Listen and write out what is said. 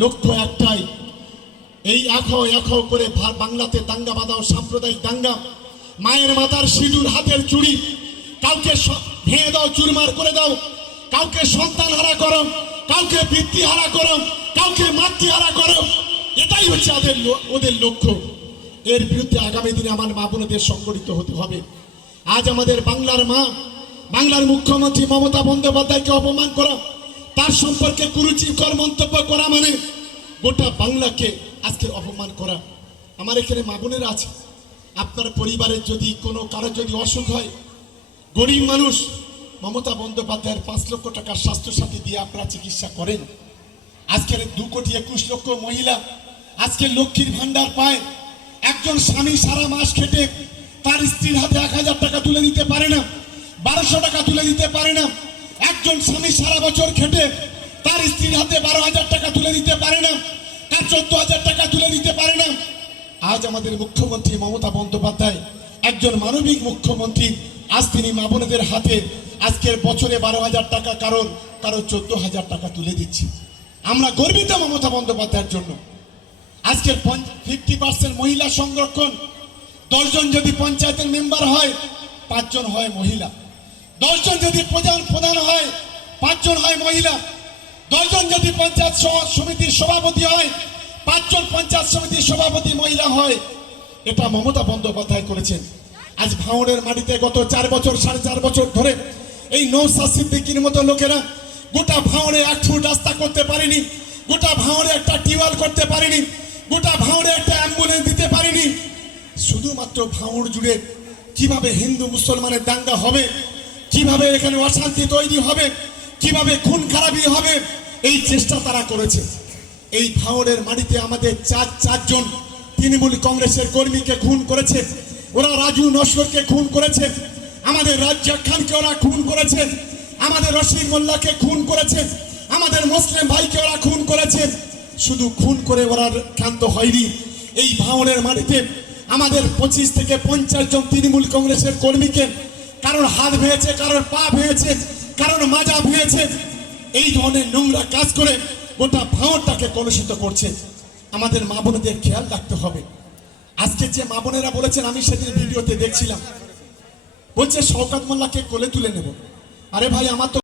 লক্ষ্য একটাই, এই এখো করে বাংলাতে দাঙ্গা বাঁধাও, সাম্প্রদায়িক দাঙ্গা, মায়ের মাথার সিঁদুর, হাতের চুড়ি, কাউকে ভেঙে দাও, চুরমার করে দাও, কাউকে সন্তান হারা করো, কাউকে বৃত্তি হারা করো, কাউকে মাতৃহারা করো, এটাই হচ্ছে ওদের লক্ষ্য। এর বিরুদ্ধে আগামী দিনে আমার মা বোনদের সংগঠিত হতে হবে। আজ আমাদের বাংলার মা, বাংলার মুখ্যমন্ত্রী মমতা বন্দ্যোপাধ্যায়কে অপমান করা, তার সম্পর্কে কুরুচিকর মন্তব্য করা মানে গোটা বাংলাকে আজকে অপমান করা। আমার এখানে মা বোনেরা আছে, আপনার পরিবারের যদি কোনো কারো যদি অসুখ হয়, গরিব মানুষ, মমতা বন্দ্যোপাধ্যায়ের 5 লক্ষ টাকার স্বাস্থ্যসাথী দিয়ে আপনারা চিকিৎসা করেন। আজকের 2,21,00,000 মহিলা আজকে লক্ষ্মীর ভান্ডার পায়। একজন স্বামী সারা মাস খেটে তার স্ত্রীর হাতে 1,000 টাকা তুলে দিতে পারে না, 1200 টাকা তুলে দিতে পারে না। একজন স্বামী সারা বছর খেটে তার স্ত্রীর হাতে 12,000 টাকা তুলে দিতে পারে না, তার 14,000 টাকা তুলে দিতে পারে না। আজ আমাদের মুখ্যমন্ত্রী মমতা বন্দ্যোপাধ্যায় একজন মানবিক মুখ্যমন্ত্রী, আজ তিনি মা বোনেদের হাতে আজকের বছরে 12,000 টাকা, কারো 14,000 টাকা তুলে দিচ্ছে। আমরা গর্বিত মমতা বন্দ্যোপাধ্যায়ের জন্য। আজকের 50% মহিলা সংরক্ষণ, 10 জন যদি পঞ্চায়েতের মেম্বার হয় 5 জন হয় মহিলা, 10 জন যদি প্রধান হয় 5 জন হয় মহিলা, 10 জন যদি পঞ্চায়েত সমিতির সভাপতি হয় 5 জন পঞ্চায়েত সমিতির সভাপতি মহিলা হয়। এটা মমতা বন্দ্যোপাধ্যায় করেছেন। আজ ভাঙড়ের মাটিতে গত 4 বছর 4.5 বছর ধরে এই নওশাদ সিদ্দিকীর মতো লোকেরা গোটা ভাঙড়ে 1 ফুট রাস্তা করতে পারেনি, গোটা ভাঙড়ে একটা টিউবওয়েল করতে পারেনি, গোটা ভাঙড়ে একটা অ্যাম্বুলেন্স দিতে পারেনি। শুধুমাত্র ভাঙড় জুড়ে কিভাবে হিন্দু মুসলমানের দাঙ্গা হবে, কিভাবে এখানে অশান্তি তৈরি হবে, কিভাবে খুন খারাপি হবে, এই চেষ্টা তারা করেছে। এই ভাঙড়ের মাটিতে আমাদের 4 জন তৃণমূল কংগ্রেসের কর্মীকে খুন করেছে, ওরা রাজু নস্করকে খুন করেছে, আমাদের রাজ্জাক খানকে ওরা খুন করেছে, আমাদের রশিদ মোল্লাকে খুন করেছে, আমাদের মুসলিম ভাইকে ওরা খুন করেছে। শুধু খুন করে ওরা ক্ষান্ত হয়নি, এই ভাঙড়ের মাটিতে আমাদের 25 থেকে 50 জন তৃণমূল কংগ্রেসের কর্মীকে কারোর হাত ভেঙেছে, কারোর পা ভেঙেছে, কারোর মাজা ভেঙেছে। এই ধরনের নোংরা কাজ করে গোটা ভাঙড়টাকে কলুষিত করছে। আমাদের মা বোনদের খেয়াল রাখতে হবে। আজকে যে মা বোনেরা বলেছেন, আমি সেদিন ভিডিওতে দেখছিলাম, বলছে শওকত মোল্লাকে কোলে তুলে নেব। আরে ভাই, আমার তো